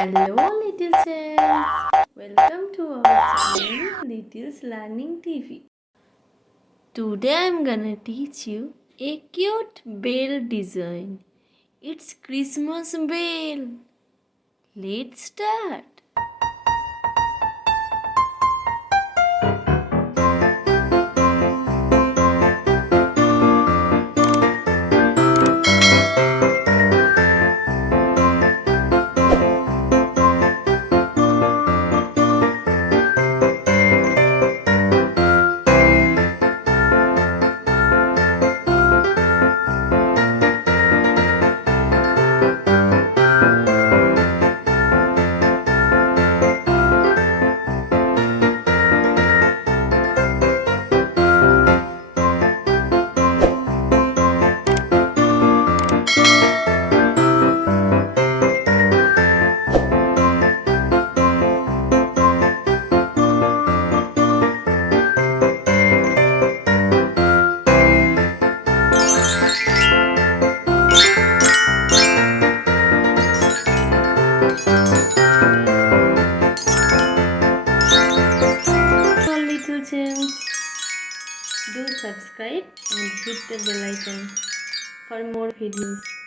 Hello little childs, welcome to our channel Little's Learning TV. Today I'm gonna teach you a cute bell design. It's Christmas bell. Let's start. Little childs, do subscribe and hit the bell icon for more videos.